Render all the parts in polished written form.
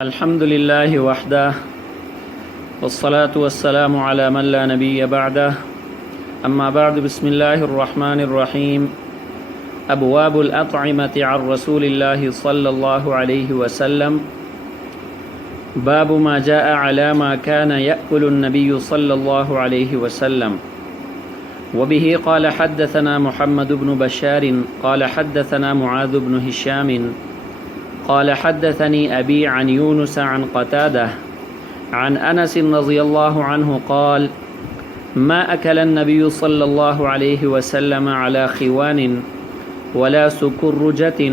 الحمد لله وحده والصلاة والسلام على من لا نبي بعده أما بعد بسم الله الرحمن الرحيم أبواب الأطعمة عن رسول الله صلى الله عليه وسلم باب ما جاء على ما كان يأكل النبي صلى الله عليه وسلم وبه قال حدثنا محمد بن بشار قال حدثنا معاذ بن هشام قال حدثني أبي عن يونس عن قتادة عن أنس رضي الله عنه قال ما أكل النبي صلى الله عليه وسلم على خوان ولا سكرجة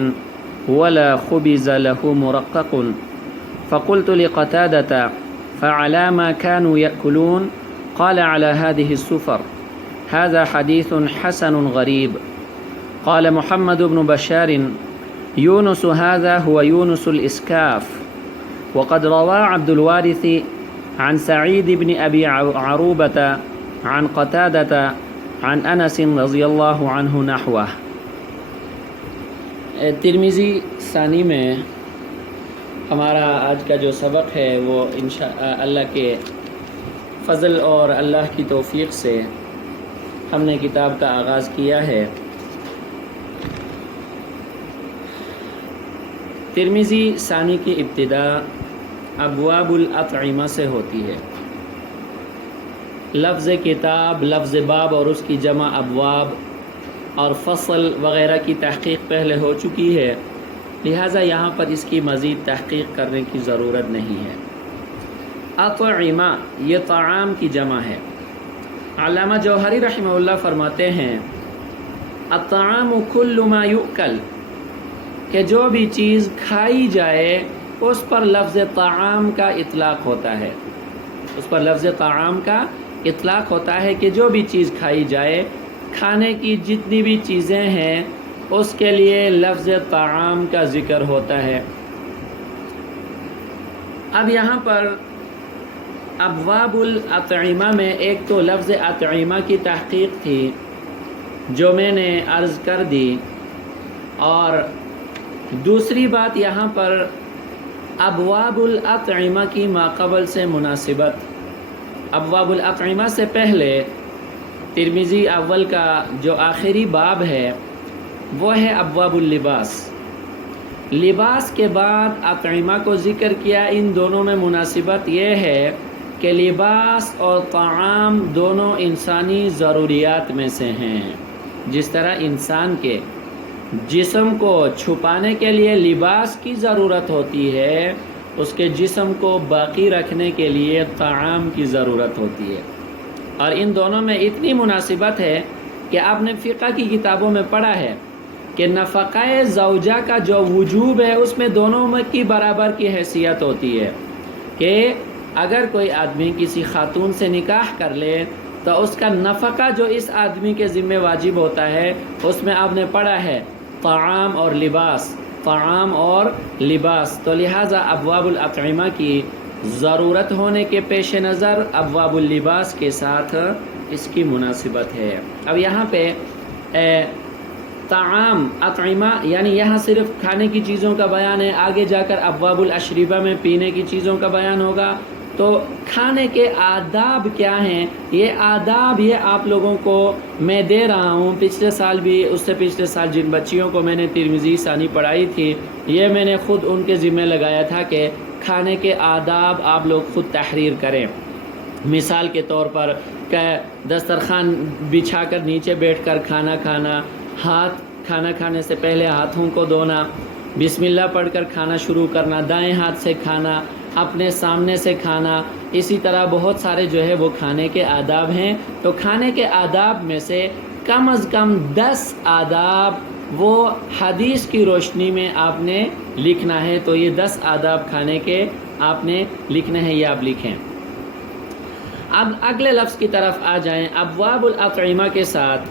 ولا خبز له مرقق فقلت لقتادة فعلى ما كانوا يأكلون قال على هذه السفر هذا حديث حسن غريب قال محمد بن بشار يونس هذا هو يونس الإسكاف وقد روى عبد الوارث عن سعيد بن أبي عروبة عن قتادة عن أنس رضي الله عنه نحوه. ترمذی ثانی میں ہمارا آج کا جو سبق ہے وہ اللہ کے فضل اور اللہ کی توفیق سے ہم نے کتاب کا آغاز کیا ہے. ترمذی ثانی کی ابتدا ابواب الاطعمہ سے ہوتی ہے. لفظ کتاب، لفظ باب اور اس کی جمع ابواب اور فصل وغیرہ کی تحقیق پہلے ہو چکی ہے، لہٰذا یہاں پر اس کی مزید تحقیق کرنے کی ضرورت نہیں ہے. اطعمہ یہ طعام کی جمع ہے. علامہ جوہری رحمہ اللہ فرماتے ہیں الطعام کل ما یؤکل، کہ جو بھی چیز کھائی جائے اس پر لفظ طعام کا اطلاق ہوتا ہے. اس پر لفظ طعام کا اطلاق ہوتا ہے کہ جو بھی چیز کھائی جائے، کھانے کی جتنی بھی چیزیں ہیں اس کے لیے لفظ طعام کا ذکر ہوتا ہے. اب یہاں پر ابواب الاطعمہ میں ایک تو لفظ اطعمہ کی تحقیق تھی جو میں نے عرض کر دی، اور دوسری بات یہاں پر ابواب الاطعمہ کی ماقبل سے مناسبت. ابواب الاطعمہ سے پہلے ترمذی اول کا جو آخری باب ہے وہ ہے ابواب اللباس. لباس کے بعد اطعمہ کو ذکر کیا. ان دونوں میں مناسبت یہ ہے کہ لباس اور طعام دونوں انسانی ضروریات میں سے ہیں. جس طرح انسان کے جسم کو چھپانے کے لیے لباس کی ضرورت ہوتی ہے، اس کے جسم کو باقی رکھنے کے لیے طعام کی ضرورت ہوتی ہے. اور ان دونوں میں اتنی مناسبت ہے کہ آپ نے فقہ کی کتابوں میں پڑھا ہے کہ نفقہ زوجہ کا جو وجوب ہے اس میں دونوں میں کی برابر کی حیثیت ہوتی ہے. کہ اگر کوئی آدمی کسی خاتون سے نکاح کر لے تو اس کا نفقہ جو اس آدمی کے ذمہ واجب ہوتا ہے اس میں آپ نے پڑھا ہے طعام اور لباس، طعام اور لباس. تو لہٰذا ابواب الاطعمہ کی ضرورت ہونے کے پیش نظر ابواب اللباس کے ساتھ اس کی مناسبت ہے. اب یہاں پہ طعام اطعمہ یعنی یہاں صرف کھانے کی چیزوں کا بیان ہے. آگے جا کر ابواب الاشربہ میں پینے کی چیزوں کا بیان ہوگا. تو کھانے کے آداب کیا ہیں، یہ آداب یہ آپ لوگوں کو میں دے رہا ہوں. پچھلے سال بھی اس سے پچھلے سال جن بچیوں کو میں نے ترمذی ثانی پڑھائی تھی، یہ میں نے خود ان کے ذمہ لگایا تھا کہ کھانے کے آداب آپ لوگ خود تحریر کریں. مثال کے طور پر کہ دسترخوان بچھا کر نیچے بیٹھ کر کھانا کھانا، کھانا کھانے سے پہلے ہاتھوں کو دھونا، بسم اللہ پڑھ کر کھانا شروع کرنا، دائیں ہاتھ سے کھانا، اپنے سامنے سے کھانا. اسی طرح بہت سارے جو ہے وہ کھانے کے آداب ہیں. تو کھانے کے آداب میں سے کم از کم 10 آداب وہ حدیث کی روشنی میں آپ نے لکھنا ہے. تو یہ 10 آداب کھانے کے آپ نے لکھنے ہیں، یہ آپ لکھیں. اب اگلے لفظ کی طرف آ جائیں. ابواب الاطعمہ کے ساتھ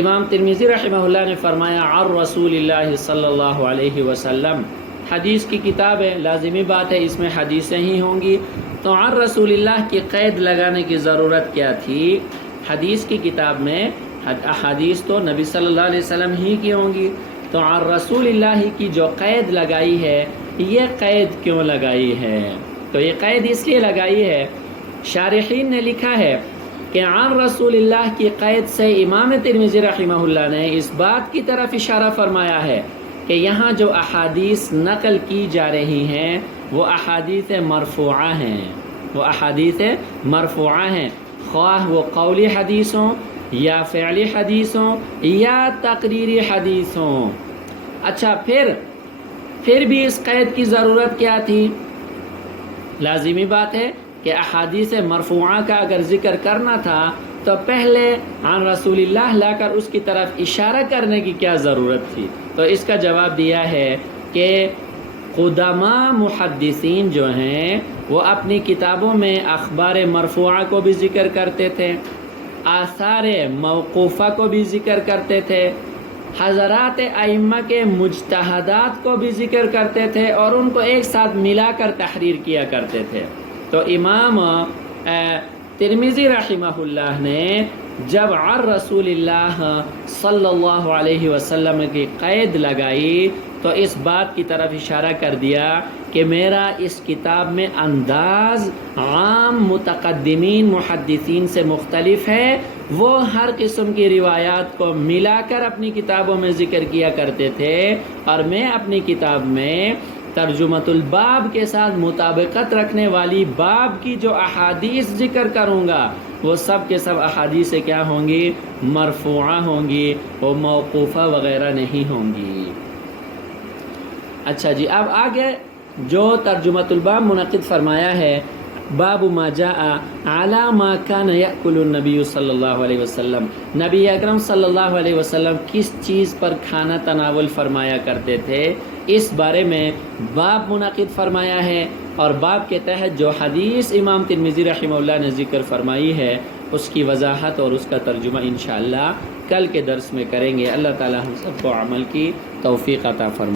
امام ترمذی رحمہ اللہ نے فرمایا عن رسول اللہ صلی اللہ علیہ وسلم. حدیث کی کتاب ہے، لازمی بات ہے اس میں حدیثیں ہی ہوں گی. تو عن رسول اللہ کی قید لگانے کی ضرورت کیا تھی؟ حدیث کی کتاب میں احادیث تو نبی صلی اللہ علیہ وسلم ہی کی ہوں گی. تو عن رسول اللہ کی جو قید لگائی ہے یہ قید کیوں لگائی ہے؟ تو یہ قید اس لیے لگائی ہے، شارحین نے لکھا ہے کہ عن رسول اللہ کی قید سے امام ترمذی رحمہ اللہ نے اس بات کی طرف اشارہ فرمایا ہے کہ یہاں جو احادیث نقل کی جا رہی ہیں وہ احادیث مرفوعہ ہیں، وہ احادیث مرفوعہ ہیں، خواہ وہ قولی حدیث ہوں یا فعلی حدیث ہوں یا تقریری حدیث ہوں۔ اچھا، پھر بھی اس قید کی ضرورت کیا تھی؟ لازمی بات ہے کہ احادیث مرفوعہ کا اگر ذکر کرنا تھا تو پہلے عن رسول اللہ لا کر اس کی طرف اشارہ کرنے کی کیا ضرورت تھی؟ تو اس کا جواب دیا ہے کہ قدما محدثین جو ہیں وہ اپنی کتابوں میں اخبار مرفوعہ کو بھی ذکر کرتے تھے، آثار موقوفہ کو بھی ذکر کرتے تھے، حضرات ائمہ کے مجتہدات کو بھی ذکر کرتے تھے اور ان کو ایک ساتھ ملا کر تحریر کیا کرتے تھے۔ تو امام ترمذی رحمہ اللہ نے جب عن رسول اللہ صلی اللہ علیہ وسلم کی قید لگائی تو اس بات کی طرف اشارہ کر دیا کہ میرا اس کتاب میں انداز عام متقدمین محدثین سے مختلف ہے، وہ ہر قسم کی روایات کو ملا کر اپنی کتابوں میں ذکر کیا کرتے تھے، اور میں اپنی کتاب میں ترجمۃ الباب کے ساتھ مطابقت رکھنے والی باب کی جو احادیث ذکر کروں گا وہ سب کے سب احادیث کیا ہوں گی؟ مرفوعہ ہوں گی، وہ موقوفہ وغیرہ نہیں ہوں گی۔ اچھا جی، اب آگے جو ترجمۃ الباب منعقد فرمایا ہے، باب ما جاء علی ما کان یأکل النبی صلی اللہ علیہ وسلم، نبی اکرم صلی اللہ علیہ وسلم کس چیز پر کھانا تناول فرمایا کرتے تھے، اس بارے میں باب منعقد فرمایا ہے، اور باب کے تحت جو حدیث امام ترمذی رحمہ اللہ نے ذکر فرمائی ہے اس کی وضاحت اور اس کا ترجمہ انشاءاللہ کل کے درس میں کریں گے۔ اللہ تعالی ہم سب کو عمل کی توفیق عطا فرمائے۔